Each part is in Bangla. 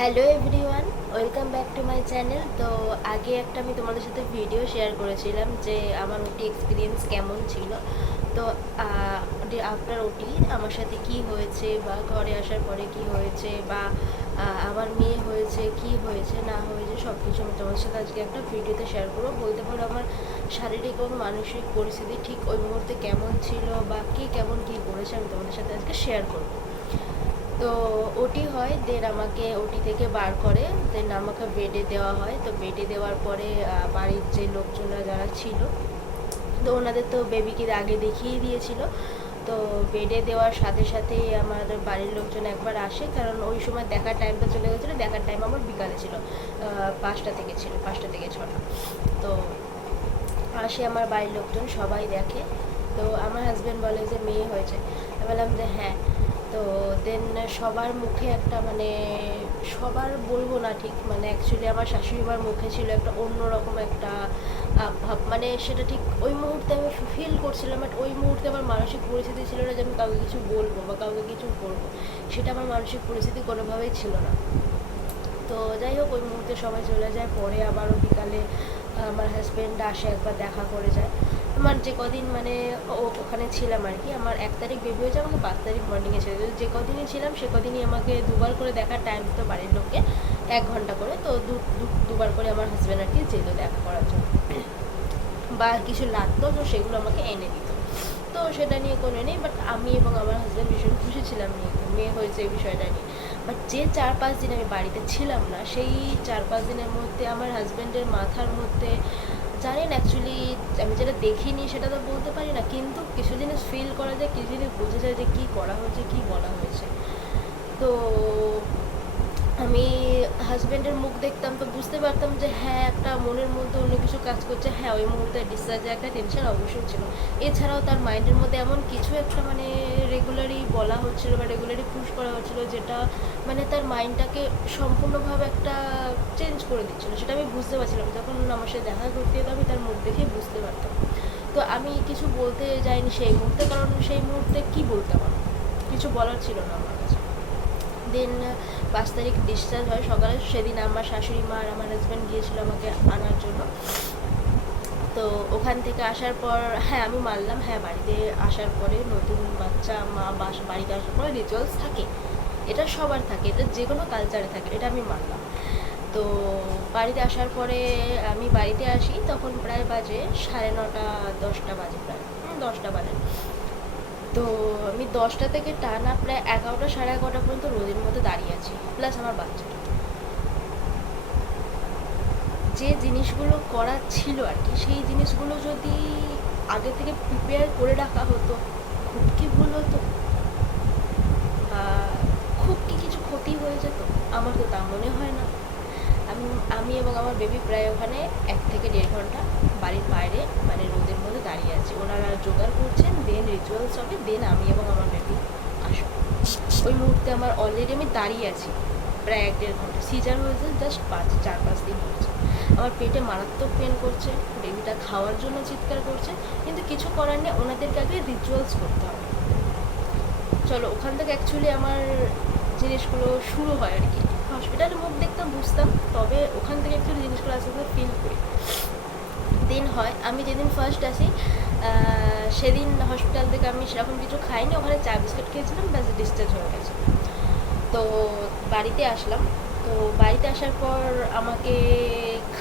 Hello everyone, welcome back to my channel. তো আগে একটা আমি তোমাদের সাথে ভিডিও শেয়ার করেছিলাম যে আমার ওটি এক্সপিরিয়েন্স কেমন ছিল। তো আফটার ওটি আমার সাথে কি হয়েছে বা ঘরে আসার পরে কি হয়েছে বা আমার মেয়ে হয়েছে কি হয়েছে না হয়েছে সব কিছু আমি তোমাদের সাথে আজকে একটা ভিডিওতে শেয়ার করবো। বলতে পারো আমার শারীরিক এবং মানসিক পরিস্থিতি ঠিক ওই মুহূর্তে কেমন ছিল বা কে কেমন কী করেছে আমি তোমাদের সাথে আজকে শেয়ার করবো। তো ওটি হয়, দেন আমাকে ওটি থেকে বার করে, দেন আমাকে বেডে দেওয়া হয়। তো বেডে দেওয়ার পরে বাড়ির যে লোকজনরা যারা ছিল, তো ওনাদের তো বেবিকে আগে দেখিয়ে দিয়েছিল। তো বেডে দেওয়ার সাথে সাথেই আমার বাড়ির লোকজন একবার আসে, কারণ ওই সময় দেখার টাইমটা চলে গেছিলো। দেখার টাইম আমার বিকালে ছিল, 5টা থেকে ছিল, 5টা থেকে 6টা। তো আসে আমার বাড়ির লোকজন, সবাই দেখে। তো আমার হাজব্যান্ড বলে যে মেয়ে হয়েছে। আমি বললাম যে হ্যাঁ। তো দেন সবার মুখে একটা সবার বলবো না ঠিক, অ্যাকচুয়ালি আমার শাশুড়ি মার মুখে ছিল একটা অন্যরকম একটা ভাব। সেটা ঠিক ওই মুহূর্তে আমি ফিল করছিলাম, বাট ওই মুহূর্তে আমার মানসিক পরিস্থিতি ছিল না যে আমি কাউকে কিছু বলবো বা কাউকে কিছু করবো। সেটা আমার মানসিক পরিস্থিতি কোনোভাবেই ছিল না। তো যাই হোক, ওই মুহূর্তে সবাই চলে যায়। পরে আবারও বিকালে আমার হাজব্যান্ড আসে, একবার দেখা করে যায়। আমার যে কদিন ওখানে ছিলাম আর কি, আমার 1 তারিখ বেবি হয়েছে, আমাকে 5 তারিখ মর্নিংয়ে ছেড়ে দিল। যে কদিনই ছিলাম সে কদিনই আমাকে দুবার করে দেখার টাইম দিত বাড়ির লোককে, 1 ঘন্টা করে। তো দুবার করে আমার হাজব্যান্ড আর কি যেত দেখা করার জন্য, বা কিছু লাগতো তো সেগুলো আমাকে এনে দিত। তো সেটা নিয়ে কোনো নেই, বাট আমি এবং আমার হাজব্যান্ড ভীষণ খুশি ছিলাম মেয়ে হয়েছে এই বিষয়টা নিয়ে। বাট যে 4-5 দিন আমি বাড়িতে ছিলাম না, সেই 4-5 দিনের মধ্যে আমার হাজব্যান্ডের মাথার মধ্যে, জানি না অ্যাকচুয়ালি আমি যেটা দেখিনি সেটা তো বলতে পারি না, কিন্তু কিছু জিনিস ফিল করা যায়, কিছু জিনিস বোঝা যায় যে কী করা হয়েছে, কী বলা হয়েছে। তো আমি হাজব্যান্ডের মুখ দেখতাম তো বুঝতে পারতাম যে হ্যাঁ, একটা মনের মধ্যে অন্য কিছু কাজ করছে। হ্যাঁ, ওই মুহূর্তে ডিসচার্জে একটা টেনশন অবশ্যই ছিল। এছাড়াও তার মাইন্ডের মধ্যে এমন কিছু একটা রেগুলারই বলা হচ্ছিলো বা রেগুলারই পুশ করা হচ্ছিলো, যেটা তার মাইন্ডটাকে সম্পূর্ণভাবে একটা চেঞ্জ করে দিচ্ছিলো। সেটা আমি বুঝতে পারছিলাম, যখন আমার সাথে দেখা করতে যেত আমি তার মুখ দেখেই বুঝতে পারতাম। তো আমি কিছু বলতে যাইনি সেই মুহূর্তে, কারণ সেই মুহূর্তে কী বলতাম, আমার কিছু বলার ছিল না আমার কাছে। দেন 5 তারিখ ডিসচার্জ হয় সকালে। সেদিন আমার শাশুড়ি মা আর আমার হাজব্যান্ড গিয়েছিলো আমাকে আনার জন্য। তো ওখান থেকে আসার পর হ্যাঁ আমি মানলাম, হ্যাঁ বাড়িতে আসার পরে নতুন বাচ্চা মা বাড়িতে আসার পরে রিচুয়ালস থাকে, এটা সবার থাকে, এটা যে কোনো কালচারে থাকে, এটা আমি মানলাম। তো বাড়িতে আসার পরে আমি বাড়িতে আসি, তখন প্রায় বাজে 9:30 10টা বাজে, প্রায় 10টা বাজে। তো আমি 10টা থেকে টানা প্রায় 11টা 11:30 পর্যন্ত রোদের মধ্যে দাঁড়িয়ে আছি, প্লাস আমার বাচ্চাটা। যে জিনিসগুলো করার ছিল আর কি, সেই জিনিসগুলো যদি আগে থেকে প্রিপেয়ার করে রাখা হতো, খুব কি ভুল হতো বা খুব কি কিছু ক্ষতি হয়ে যেত, আমার তো তা মনে হয় না। আমি আমি এবং আমার বেবি প্রায় ওখানে 1 থেকে 1.5 ঘন্টা বাড়ির বাইরে রোদের মধ্যে দাঁড়িয়ে আছি। ওনারা জোগাড় করছেন, দেন রিচুয়ালস হবে, দেন আমি এবং আমার বেবি আসবো। ওই মুহূর্তে আমার অলরেডি আমি দাঁড়িয়ে আছি প্রায় 1-1.5 ঘন্টা। সিজার হয়েছে জাস্ট 4-5 দিন হয়েছে। আমার পেটে মারাত্মক পেন করছে, বেবিটা খাওয়ার জন্য চিৎকার করছে, কিন্তু কিছু করার নেই, ওনাদেরকে আগে রিচুয়ালস করতে হবে। চলো, ওখান থেকে অ্যাকচুয়ালি আমার জিনিসগুলো শুরু হয় আর কি। হসপিটালে মুখ দেখতাম, বুঝতাম, তবে ওখান থেকে অ্যাকচুয়ালি জিনিসগুলো আস্তে আস্তে ফিল করি। দিন হয়, আমি যেদিন ফার্স্ট আসি সেদিন হসপিটাল থেকে আমি সেরকম কিছু খাইনি, ওখানে চা বিস্কুট খেয়েছিলাম, ব্যাস ডিসচার্জ হয়ে গেছে। তো বাড়িতে আসলাম। তো বাড়িতে আসার পর আমাকে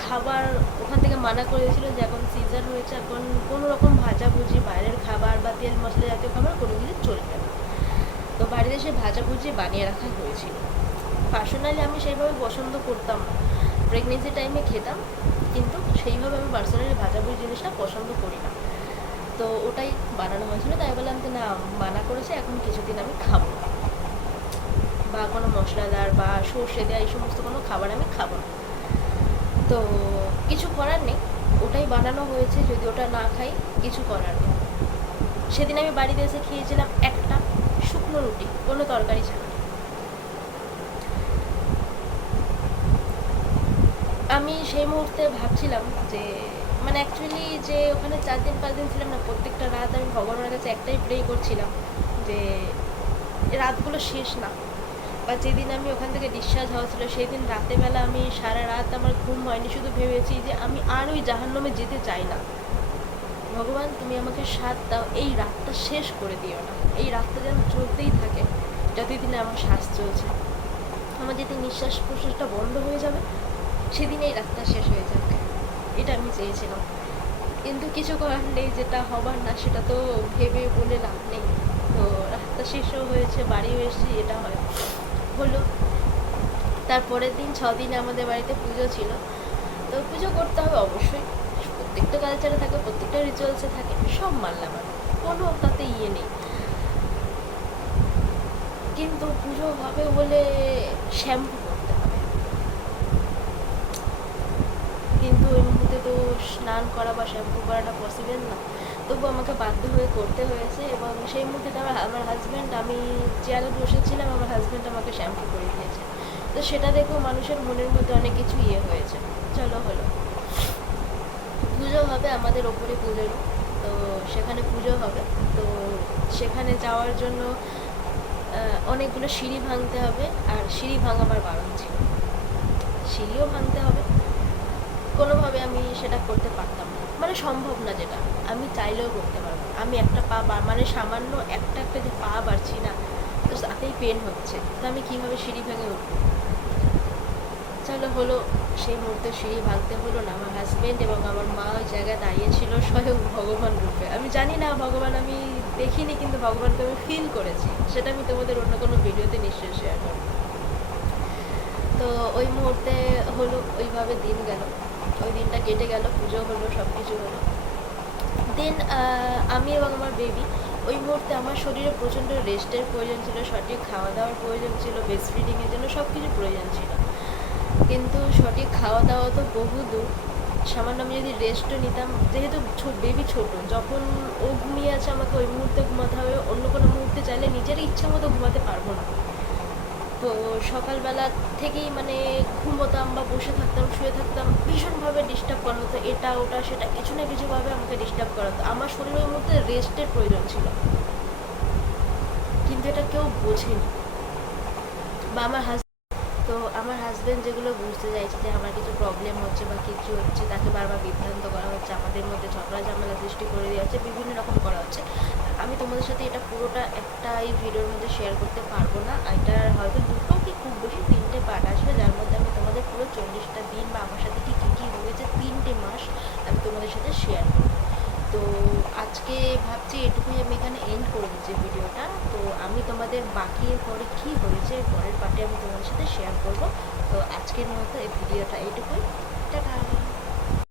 খাবার ওখান থেকে মানা করে দিয়েছিল যে এখন সিজার হয়েছে, এখন কোনো রকম ভাজাভুজি, বাইরের খাবার বা তেল মশলা জাতীয় খাবার কোনো কিছু চলবে না। তো বাড়িতে সে ভাজাভুজি বানিয়ে রাখা হয়েছিল। পার্সোনালি আমি সেইভাবে পছন্দ করতাম না, প্রেগনেন্সি টাইমে খেতাম, কিন্তু সেইভাবে আমি পার্সোনালি ভাজাভুজি জিনিসটা পছন্দ করি না। তো ওটাই বানানো হয়েছিল, তাই বললাম যে না, মানা করেছে, এখন কিছুদিন আমি খাবো না, বা কোনো মশলাদার বা সর্ষে দেওয়া এই সমস্ত কোনো খাবার আমি খাবো না। তো কিছু করার নেই, ওটাই বানানো হয়েছে, যদি ওটা না খাই কিছু করার নেই। সেদিন আমি বাড়িতে এসে খেয়েছিলাম একটা শুকনো রুটি, কোনো তরকারি ছাড়া। আমি সেই মুহূর্তে ভাবছিলাম যে অ্যাকচুয়ালি যে ওখানে 4 দিন 5 দিন ছিলাম না, প্রত্যেকটা রাত আমি ভগবানের কাছে একটাই প্রে করছিলাম যে রাতগুলো শেষ না, বা যেদিন আমি ওখান থেকে ডিসচার্জ হওয়া ছিল সেই দিন রাতেবেলা আমি সারা রাত আমার ঘুম হয়নি, শুধু ভেবেছি যে আমি আর ওই জাহান্নামে যেতে চাই না। ভগবান তুমি আমাকে সাথ দাও, এই রাতটা শেষ করে দিও না, এই রাতটা যেন চলতেই থাকে যতদিন আমার শ্বাস চলছে। আমার যেদিন নিঃশ্বাস প্রশ্বাসটা বন্ধ হয়ে যাবে সেদিন এই রাতটা শেষ হয়ে যাবে, এটা আমি চেয়েছিলাম। কিন্তু কিছু করার নেই, যেটা হবার না সেটা তো ভেবে বলে লাভ নেই। তো রাতটা শেষও হয়েছে, বাড়িও এসেছি, এটা হয় হলো। তারপরের দিন 6 দিনে আমাদের বাড়িতে পুজো ছিল। তো পুজো করতে হবে অবশ্যই, প্রত্যেকটা কালচারে থাকে, প্রত্যেকটা রিচুয়ালসে থাকে, সব মানলাম আমি, কোনো তাতে ইয়ে নেই। কিন্তু পুজো হবে বলে শ্যাম্পু করতে হবে, কিন্তু ওই মুহূর্তে তো স্নান করা বা শ্যাম্পু করাটা পসিবল না, তবু আমাকে বাধ্য হয়ে করতে হয়েছে। এবং সেই মুহূর্তে আমার হাজব্যান্ড, আমি চেয়ারে বসেছিলাম, আমার হাজব্যান্ড আমাকে শ্যাম্পু করে দিয়েছে। তো সেটা দেখেও মানুষের মনের মধ্যে অনেক কিছু ইয়ে হয়েছে। চলো হলো, পুজো হবে আমাদের ওপরে পুজোরও, তো সেখানে পুজো হবে। তো সেখানে যাওয়ার জন্য অনেকগুলো সিঁড়ি ভাঙতে হবে, আর সিঁড়ি ভাঙা আমার বারণ ছিল, সিঁড়িও ভাঙতে হবে। কোনোভাবে আমি সেটা করতে পারতাম না, মানে সম্ভব না, যেটা আমি চাইলেও করতে পারবো না। আমি একটা পা মানে সামান্য একটা একটা যে পা বাড়ছি না, তো তাতেই পেন হচ্ছে, তো আমি কীভাবে সিঁড়ি ভেঙে উঠবো। চলো হলো, সেই মুহূর্তে সিঁড়ি ভাঙতে হলো না। আমার হাজব্যান্ড এবং আমার মা ওই জায়গায় দাঁড়িয়েছিল স্বয়ং ভগবান রূপে। আমি জানি না ভগবান আমি দেখিনি, কিন্তু ভগবানকে আমি ফিল করেছি, সেটা আমি তোমাদের অন্য কোনো ভিডিওতে নিশ্চয়ই শেয়ার করবো। তো ওই মুহূর্তে হলো, ওইভাবে দিন গেল, ওই দিনটা কেটে গেল, পুজো হলো, সব কিছু হলো। দেন আমি এবং আমার বেবি, ওই মুহূর্তে আমার শরীরে প্রচণ্ড রেস্টের প্রয়োজন ছিল, সঠিক খাওয়া দাওয়ার প্রয়োজন ছিল, ব্রেস্ট ফিডিংয়ের জন্য সব কিছু প্রয়োজন ছিল। কিন্তু সঠিক খাওয়া দাওয়া তো বহু দূর, সামান্য আমি যদি রেস্টও নিতাম, যেহেতু বেবি ছোট, যখন ও ঘুমিয়ে আছে আমাকে ওই মুহূর্তে ঘুমাতে হবে, অন্য কোনো মুহূর্তে চাইলে নিজের ইচ্ছা মতো ঘুমাতে পারবো না। তো সকালবেলা থেকেই মানে ঘুমোতাম বা বসে থাকতাম, শুয়ে থাকতাম, ভীষণভাবে ডিস্টার্ব করা হতো, এটা ওটা সেটা কিছু না কিছুভাবে আমাকে ডিস্টার্ব করা হতো। আমার শরীরের মধ্যে রেস্টের প্রয়োজন ছিল, কিন্তু এটা কেউ বোঝেনি, বা আমার হাজব্যান্ড যেগুলো বুঝতে চাইছে যে আমার কিছু প্রবলেম হচ্ছে বা কিছু হচ্ছে, তাকে বারবার বিভ্রান্ত করা হচ্ছে, আমাদের মধ্যে ঝগড়া ঝামেলা সৃষ্টি করে দেওয়া হচ্ছে, বিভিন্ন রকম করা হচ্ছে। আমি তোমাদের সাথে এটা পুরোটা একটা এই ভিডিওর মধ্যে শেয়ার করতে পারবো না, এটার হয়তো দুটো কি খুব বেশি 3টে পার্ট আসবে, যার মধ্যে আমি তোমাদের পুরো 40টা দিন বা আমার সাথে ঠিক কী কী হয়েছে 3টে মাস আমি তোমাদের সাথে শেয়ার করবো। তো আজকে ভাবছি এটুকুই আমি এখানে এন্ড করে দিচ্ছি ভিডিওটা। তো আমি তোমাদের বাকি পরে কী হয়েছে পরের পার্টে আমি তোমাদের সাথে শেয়ার করব। তো আজকের মতো এই ভিডিওটা এইটুকুই।